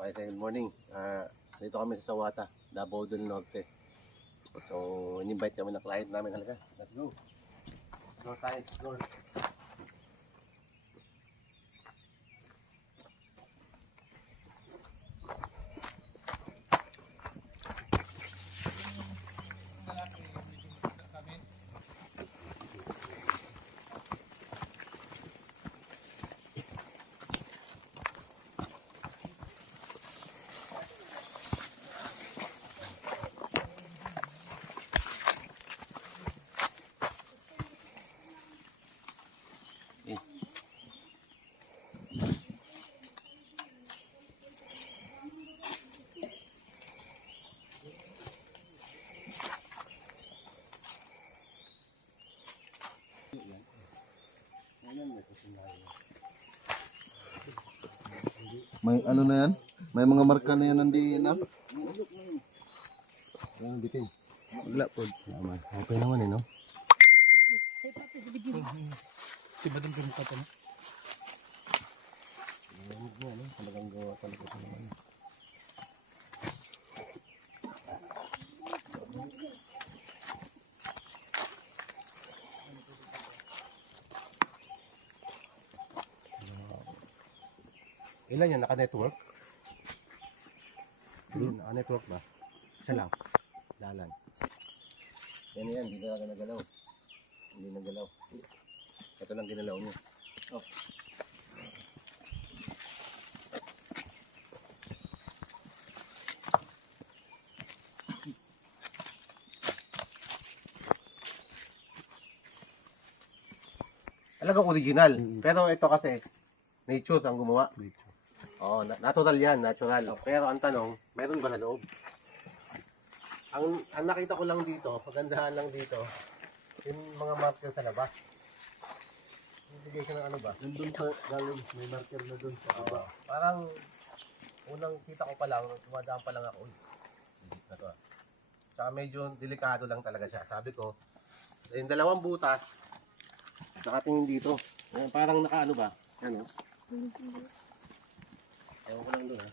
Okay, good morning. Ah, dito kami sa Sawata, Davao del Norte. So, in-invite kami ng client namin. Halika, let's go. Go tayo, explore. May ano na yan? May mga marka na yan nandiyan na? Yung bitin. Wala po. Naman. Okay naman eh, no? Si pa na. Ano mo, no? Talagang gawa talaga Ilan yan? Naka-network? Hmm. Naka-network ba? Isa lang. Dalan. Yan yan, hindi talaga nagalaw. Hindi nagalaw. Ito lang ginalaw niya. Oh. Talagang original. Pero ito kasi, nature ang gumawa. Oo, na- natural yan, natural. Pero ang tanong, meron ba sa loob? Ang, ang nakita ko lang dito, pagandahan lang dito, yung mga marker sa labas. Indication ng ano ba? Nandun po, galing, may marker na dun sa Oo. Parang, unang kita ko pa lang, dumadaan pa lang ako, uy, legit na to ah. Tsaka medyo delikado lang talaga siya. Sabi ko, yung dalawang butas, nakatingin dito. Ayan, parang nakaano ba? Ano? Ewan ko lang doon ha.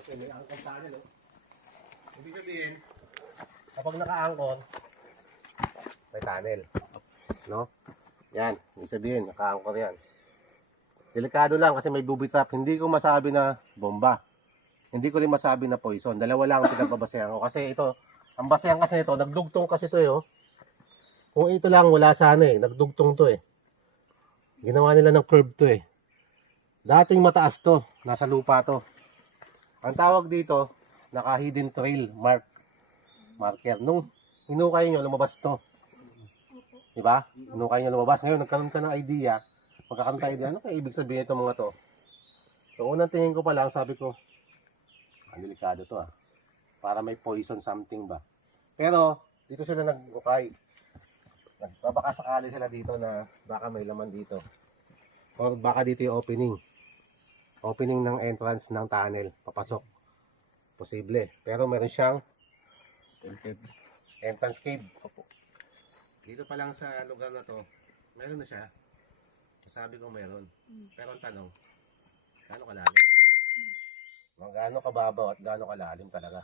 Okay, may angkor sa akin oh. Ibig sabihin, kapag naka-angkor, may tunnel. No? Yan, ibig sabihin, naka-angkor yan. Delikado lang kasi may booby trap. Hindi ko masabi na bomba. Hindi ko rin masabi na poison. Dalawa lang ang pinagbabasehan ko. Kasi ito, ang basehan kasi nito, nagdugtong kasi ito eh. Oh. Kung ito lang, wala sana eh. Nagdugtong to eh. Ginawa nila ng curve to eh. Dating mataas to. Nasa lupa to. Ang tawag dito, naka-hidden trail mark. Marker. Nung hinukay nyo, lumabas to. Diba? Hinukay nyo lumabas. Ngayon, nagkaroon ka ng idea. Magkakaroon tayo idea. Ano kaya ibig sabihin itong mga to? So, unang tingin ko pa lang, sabi ko, ang delikado to ah. Para may poison something ba. Pero, dito sila nag-ukay. Sakali sila dito na baka may laman dito. Or baka dito yung opening. Opening ng entrance ng tunnel. Papasok. Posible. Pero meron siyang entrance cave. Opo. Dito pa lang sa lugar na to, meron na siya. Sabi ko meron. Pero ang tanong, gaano kalalim? Mga gaano kababaw at gaano kalalim talaga.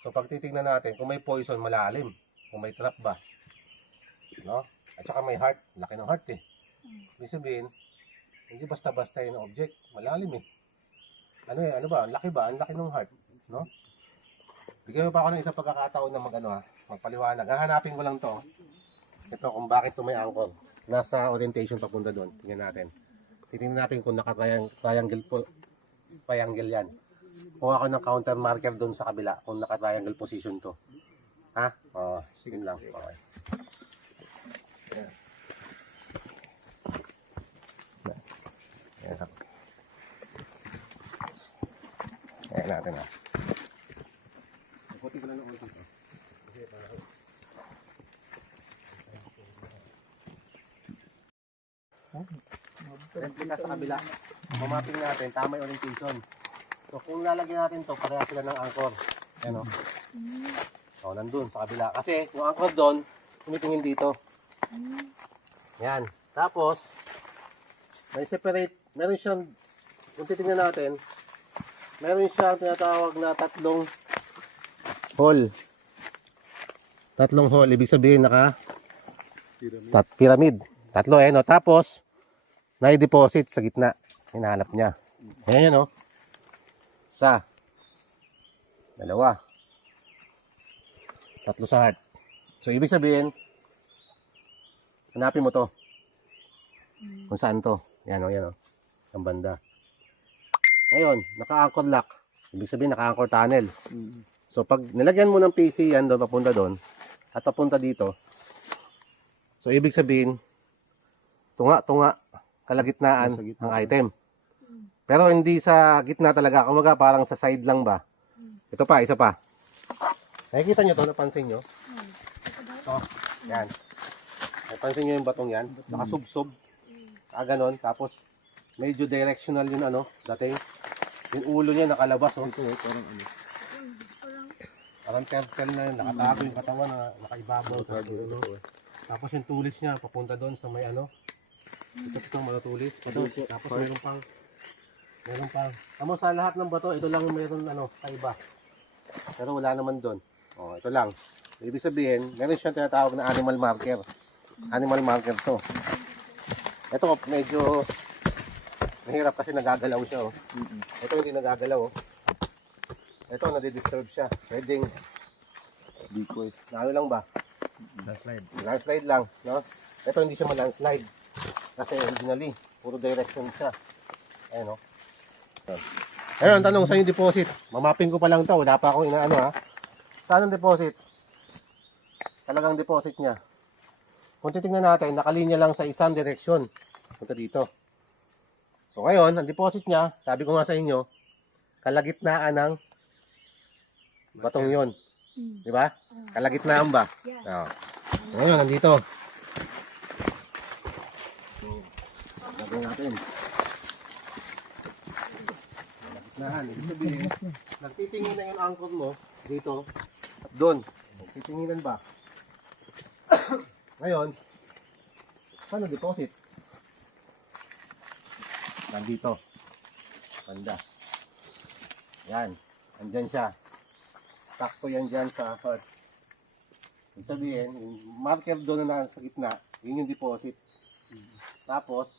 So pag titignan natin, kung may poison, malalim. Kung may trap ba. No? At saka may heart. Laki ng heart eh. Ibig sabihin, hindi basta-basta yung object. Malalim eh. Ano eh, ano ba? Ang laki ba? Ang laki ng heart. No? Bigyan mo pa ako ng isang pagkakataon na mag ano ha, magpaliwanag. Hahanapin ko lang to. Ito kung bakit to may angkor. Nasa orientation papunta doon. Tingnan natin. Titingnan natin kung naka-triangle po. Triangle yan. Kung ako ng counter marker doon sa kabila kung naka-triangle position to. Ha? Oo, oh, sige lang. Okay. Ayan. Ayan. Ayan natin ha. Ikuti ko lang ng konti to. Kasi Replica sa kabila. Mamapping natin, tama yung orientation. So kung lalagyan natin to, pareha sila ng anchor. Ayan o. O, nandun sa kabila. Kasi yung anchor doon, tumitingin dito. Yan. Tapos, may separate, meron siyang, kung titingnan natin, meron siya tinatawag na tatlong hole. Tatlong hole, ibig sabihin naka tat pyramid. Tatlo eh, no? Tapos, na-deposit sa gitna. Hinahanap niya. Ayan yan, no? Isa. Dalawa. Tatlo sa heart. So, ibig sabihin, hanapin mo to. Kung saan to. Yan, o, yan, o. Ang banda. Ngayon, naka-anchor lock. Ibig sabihin, naka-anchor tunnel. So, pag nilagyan mo ng PC yan doon, papunta doon, at papunta dito, so, ibig sabihin, tunga-tunga, kalagitnaan Nasa gitna. ng item. Pero hindi sa gitna talaga. Kumaga, parang sa side lang ba? Ito pa, isa pa. Nakikita nyo to, napansin nyo? Oh, yan. Napansin nyo yung batong yan? Nakasubsob. Ah, ganon. Tapos, medyo directional yun ano, dating. Yung ulo niya nakalabas, oh. Ito, parang ano. Parang turtle na yun, nakatago yung katawan na nakaibabaw. Tapos, yung ulo. Tapos yung tulis niya, papunta doon sa may ano. Ito ito, mga tulis. Ito, tapos meron pang, meron pang, amo sa lahat ng bato, ito lang meron ano, kaiba. Pero wala naman doon. Oh, ito lang. Ibig sabihin, meron siyang tinatawag na animal marker. Animal marker to. Ito medyo mahirap kasi nagagalaw siya oh. Ito hindi nagagalaw oh. Ito nadi-disturb siya. Pwedeng Decoy. na ano lang ba? Landslide. Landslide lang, no? Ito hindi siya ma-landslide. Kasi originally, puro direction siya. Ayan, no? Ayun, ang tanong, saan yung deposit? Mamapin ko pa lang to, wala pa akong inaano ha. Saan ang deposit? Talagang deposit niya. Kung titingnan natin, nakalinya lang sa isang direksyon. Punta dito. So ngayon, ang deposit niya, sabi ko nga sa inyo, kalagitnaan ng batong yon. Di ba? Kalagitnaan ba? Oo. Ngayon, nandito. So, gagawin natin. Kalagitnaan. Ibig sabihin, nagtitingin na yung anchor mo dito at doon. Nagtitinginan ba? Ngayon, saan ang deposit? Nandito. Banda. Yan. Andyan siya. Sakto yan dyan sa heart. Ibig sabihin, yung marker doon na nasa gitna, yun yung deposit. Tapos,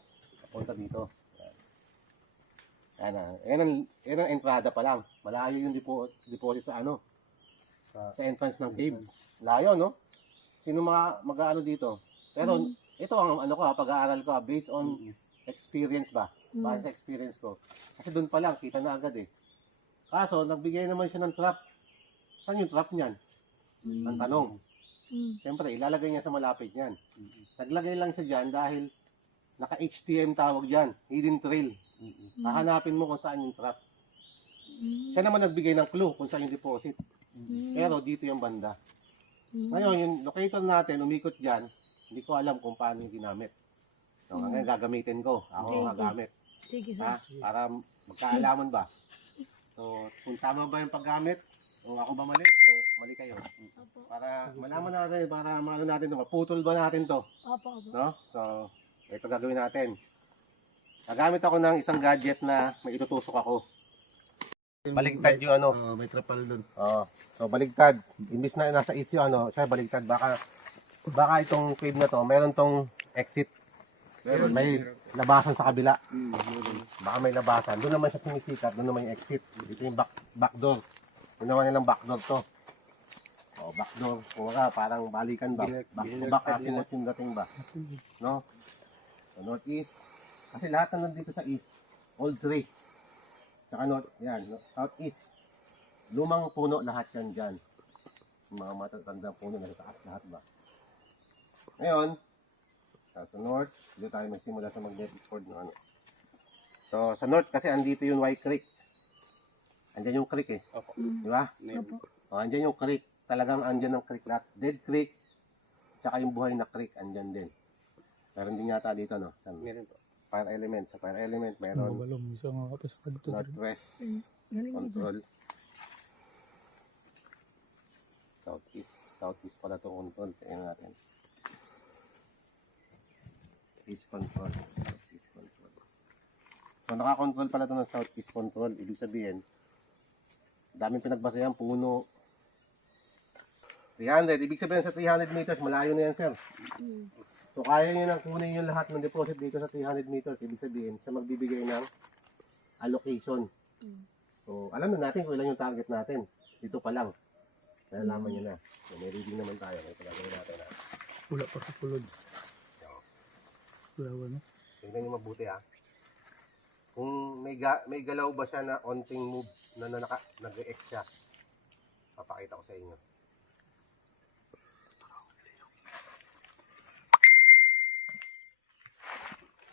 papunta dito. Yan. Yan. Yan ang, yan ang entrada pa lang. Malayo yung depo, deposit sa ano? Sa, sa entrance ng cave. Layo, no? Sino mga mag-aano dito? Pero, ito ang ano ko ha, pag-aaral ko ha, based on experience ba? Base sa experience ko. Kasi doon pa lang, kita na agad eh. Kaso, nagbigay naman siya ng trap. Saan yung trap niyan? Ang tanong. Siyempre, ilalagay niya sa malapit niyan. Naglagay lang siya dyan dahil naka-HTM tawag dyan. Hidden trail. Hahanapin mo kung saan yung trap. Siya naman nagbigay ng clue kung saan yung deposit. Pero dito yung banda. Ngayon, yung locator natin, umikot dyan, hindi ko alam kung paano yung ginamit. So, ngayon gagamitin ko. Ako ang Sige. gagamit. Sige, Ha? Para magkaalaman ba? So, kung tama ba yung paggamit, o ako ba mali, o mali kayo. Opo. Para malaman natin, para maano natin to, putol ba natin to, Opo, opo. no? So, ito gagawin natin. Gagamit ako ng isang gadget na may itutusok ako. Baligtad yung ano. Ah, may trapal doon. Oo. So, baligtad. Imbis na nasa is yung ano, siya baligtad. Baka, baka itong cave na to, meron tong exit. May labasan sa kabila. Baka may labasan. Doon naman siya sumisikat. Doon naman yung exit. Dito yung back, back door. Doon naman nilang back door to. O, back door. Kumbaga, parang balikan ba? Back to back kasi yung dating ba? No? So, northeast. Kasi lahat na nandito sa east, all three. Saka north, yan, southeast. Lumang puno lahat yan dyan. Yung mga matatandang puno na taas lahat ba? Ngayon, sa north, dito tayo magsimula sa magnetic cord ng ano. So, sa north kasi andito yung White Creek. Andyan yung creek eh. Opo. Di ba? Opo. O, andyan yung creek. Talagang andyan ang creek lahat. Dead Creek, tsaka yung buhay na creek, andyan din. Meron din yata dito, no? Sa Meron po. fire element. Sa fire element, meron Mabalong isa nga kapos pag ito. northwest mo. control. Southeast. Southeast pala itong control. Tingnan natin. East control. Southeast control. So, nakakontrol pala ito ng southeast control. Ibig sabihin, Daming pinagbasayan, puno. 300. Ibig sabihin sa 300 meters, malayo na yan, sir. So, kaya nyo nang kunin yung lahat ng deposit dito sa 300 meters. Ibig sabihin, sa magbibigay ng allocation. So, alam na natin kung ilan yung target natin. Dito pa lang. Kaya laman nyo na. So, may reading naman tayo. May pagagawin natin. Ha? Wala pa sa pulod. Wala wala. Tingnan nyo mabuti ha. Kung may, ga, may galaw ba siya na onting move na, na naka, nag-ex siya. Papakita ko sa inyo.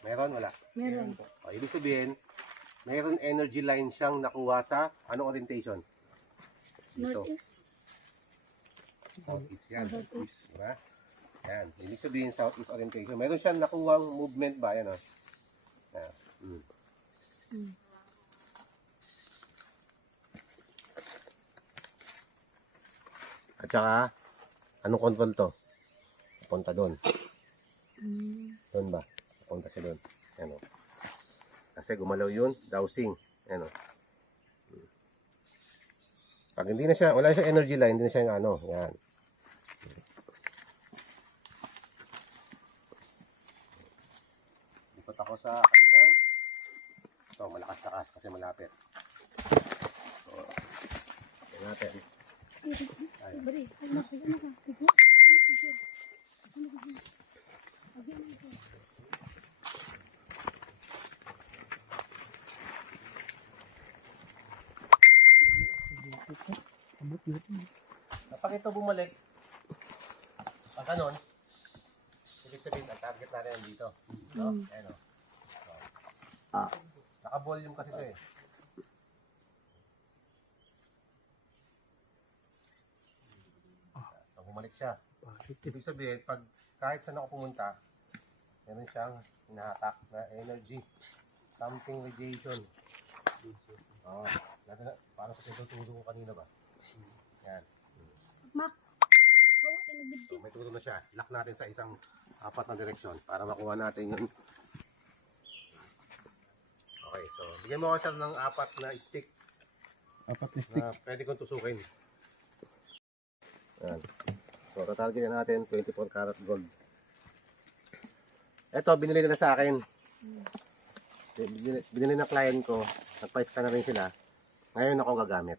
Meron? Wala? Meron. O, ibig sabihin, meron energy line siyang nakuha sa ano orientation? Dito. Northeast. Southeast yan. Southeast. Diba? Yan. Ibig sabihin, southeast orientation. Meron siyang nakuwang movement ba? Yan o. Yan. Mm. Mm. At saka, anong control to? Punta doon. Mm. Doon ba? Punta siya doon. Ano? Kasi gumalaw yun, dowsing. Ano? Pag hindi na siya, wala siya energy line, hindi na siya yung ano, yan. Ikot ako sa kanyang, ito, malakas-takas kasi malapit. So, yan natin. Ayun. Bari, ay na, ay na ka. Tigwa, po siya? Po siya? Agi, po? Abot yun. Kapag ito bumalik, pag ganon, ibig sabihin, ang target natin nandito. No? Mm. Ayan o. So, Naka-volume kasi ito eh. So, bumalik siya. Ibig sabihin, pag kahit saan ako pumunta, meron siyang hinahatak na energy. Something radiation. Oo. Oh, parang sa pinuturo ko kanina ba? Yan. Mak. So, may turo na siya. Lock natin sa isang apat na direksyon para makuha natin yun. Okay, so bigyan mo ako siya ng apat na stick Apat na stick. na pwede kong tusukin. Yan. So, tatargetin natin 24 karat gold. Ito, binili nila sa akin. Binili, binili ng client ko. Nagpais ka na rin sila. Ngayon ako gagamit.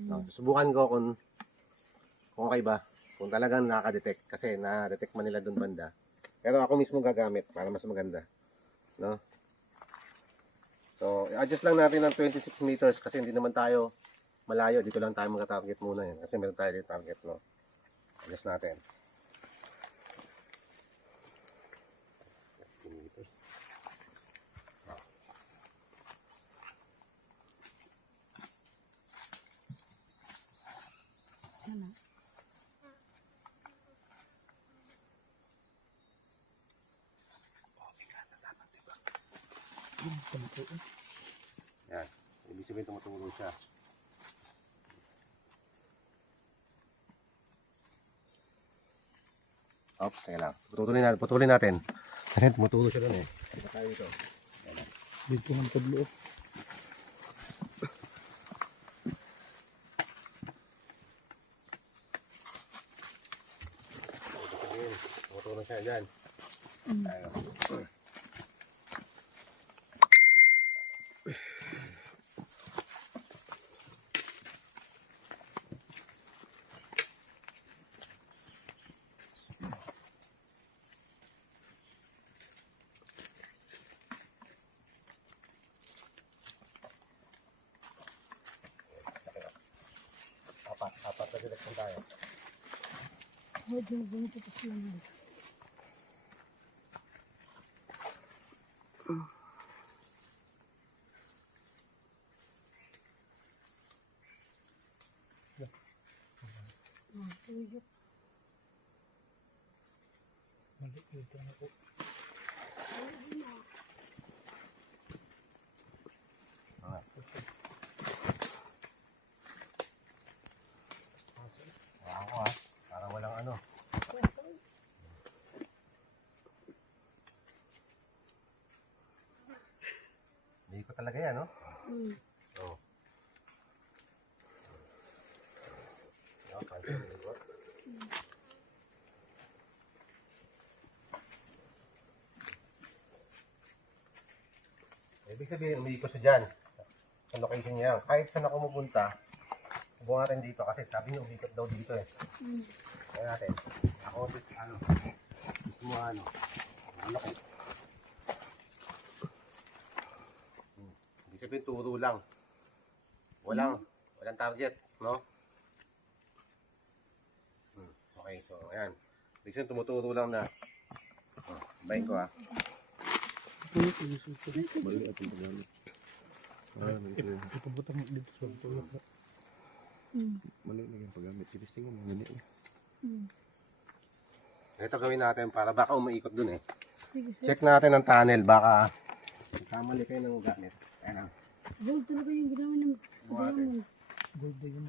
No, subukan ko kung kung okay ba. Kung talagang nakaka-detect. Kasi na-detect man nila doon banda. Pero ako mismo gagamit para mas maganda. No? So, adjust lang natin ng 26 meters kasi hindi naman tayo malayo. Dito lang tayo mag-target muna yan. Kasi meron tayo dito target, no? Adjust natin. Oops, teka lang. Putulin natin. Putulin natin. Kasi tumutulo siya doon eh. Kita tayo dito. Dito ng tablo. Tumutulong siya dyan. Mm. Ayun. Apat, apat na direksyon tayo. Huwag mo ganito pa siya. Ah, talaga yan, no? Mm. Oh. Oh, pansin mo ba? Ibig sabihin, umiikot siya dyan. Sa location niya. Kahit saan ako pumunta, buwan natin dito kasi sabi niya umiikot daw dito eh. Mm. Kaya natin, ako, ano, gusto ano, ano ko, Ibig turo lang. Walang, walang target, no? Hmm. Okay, so, ayan. Ibig sabihin, tumuturo lang na. Oh, bayin ko ah. Paggamit. Ah. Ipabutang mo dito sa tulog. Mali na yung paggamit. Mm. Ito gawin natin para baka umaikot dun eh. Sige, sir. Check natin ang tunnel, baka kamali kayo ng gamit. Ayan ah. Gold talaga yung ginawa ng Buhati. diamond. Gold na yun.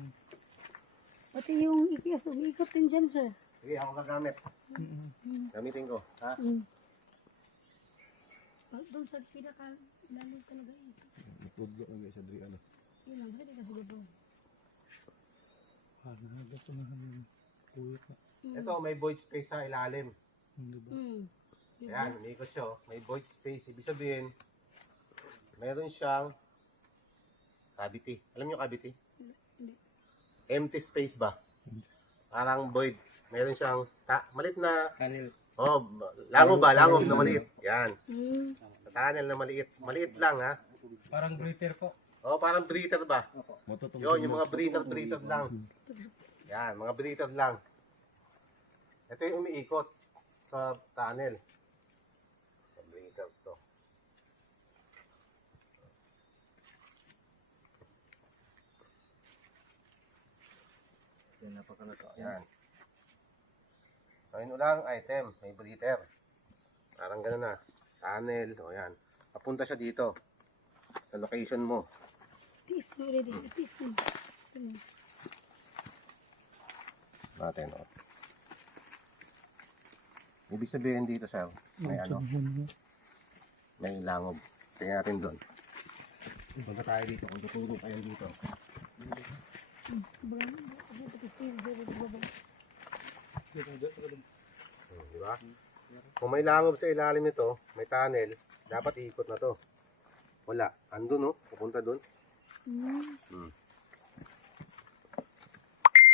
Pati yung ikias, umiikot din dyan, sir. Sige, ako gagamit. Mm-mm. Gamitin ko. Ha? Mm. Doon sa pinaka lalim talaga yun. Lang guys sa diri ano. Yun lang, hindi ka siguro. Ah, nagato na kami. Kuyot na. Mm. Ito, may void space sa ilalim. Hindi ba? Mm. Ayan, umiikot siya. oh. May void space. Ibig sabihin, meron siyang cavity. Alam niyo cavity? Hindi. Empty space ba? Parang void. Meron siyang ta malit na Kanil. oh, langob ba? Langob na maliit. Yan. Mm. Tunnel na maliit. Maliit lang ha. Parang greater po. Oh, parang breather ba? Matutong Yun, yung mga breather, breather lang. Yan, mga breather lang. Ito yung umiikot sa tunnel. Sa breather to. Yan, napakano to. Yan. So, yun ulang item. May breather. Parang ganun na. Tunnel. O yan. Papunta siya dito. Sa location mo. Tiis mo ready. Tiis mo. Sige. Natin, o. Ibig sabihin dito, sir, may ano, may langob. Tingnan natin doon. Punta tayo dito. Kung tuturo kayo dito. Hmm, di ba? Kung may langob sa ilalim nito, may tunnel, dapat iikot na to. Wala. Andun, no? Pupunta doon. Mm.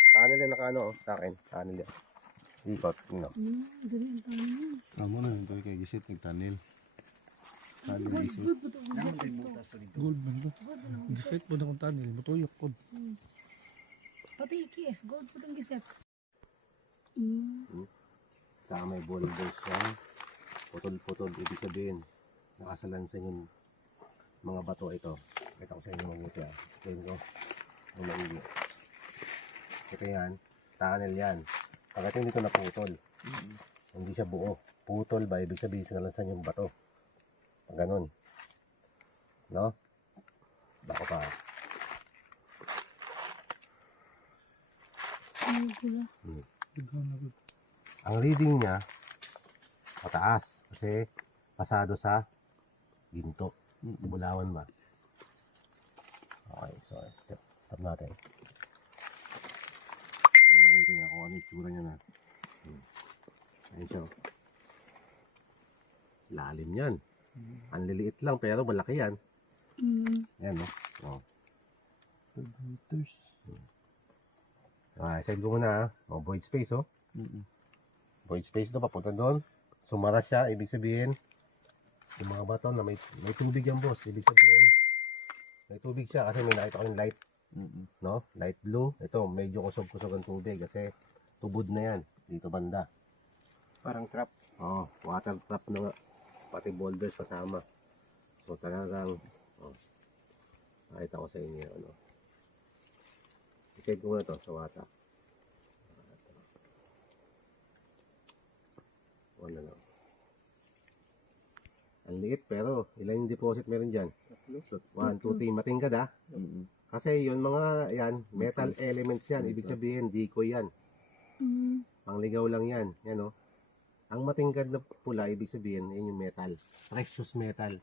Tunnel yan naka ano, oh, sa akin. Tunnel yan. Ikot, no? Mm. Dali ang tayo niya. Amo na, ito kay gisit nagtanil. Sali Gold, gisit. gold ba ito? Gold ba ito? Gold man ba? Giset po na kung tanil. Matuyok po. Mm. Pati ikias. Gold po itong giset. Mm. Saka may boulders siya. Putol-putol. Ibig sabihin, nakasalansan yung mga bato ito. Ito ko sa inyo mabuti ah. Tingin ko. Ang maigi. Ito yan. Tunnel yan. Pag ito dito naputol. Hindi siya buo. Putol ba? Ibig sabihin sinalansan yung bato. Ganon. No? Bako pa. Po. Ang reading niya, mataas. Kasi pasado sa ginto. Bulawan ba? Okay, so step, stop natin. Ano makikita niya kung ano yung tsura niya na. Hmm. Ayun siya. oh. Lalim yan. Ang liliit lang pero malaki yan. Mm. Yan no. Oh. Meters. Ah, side ko muna ah. Oh, void space oh. Mm-mm. Void space to papunta doon. Sumara siya, ibig sabihin yung mga bato na may, may tubig yan boss. Ibig sabihin may tubig siya kasi may nakita ko yung light, Mm-mm. no? Light blue. Ito, medyo kusog-kusog ang tubig kasi tubod na yan dito banda. Parang trap. Oh, water trap na nga. Pati boulders kasama. So talagang oh, nakita ko sa inyo ano. I-save ko muna to sa wata. Wala lang. Ang liit pero ilan yung deposit meron dyan? 1, 2, 3. Matingkad ah. Kasi yun mga yan, metal elements yan. Ibig sabihin, decoy yan. Mm. Pangligaw lang yan. Yan o. Ang matingkad na pula, ibig sabihin, yun yung metal. Precious metal.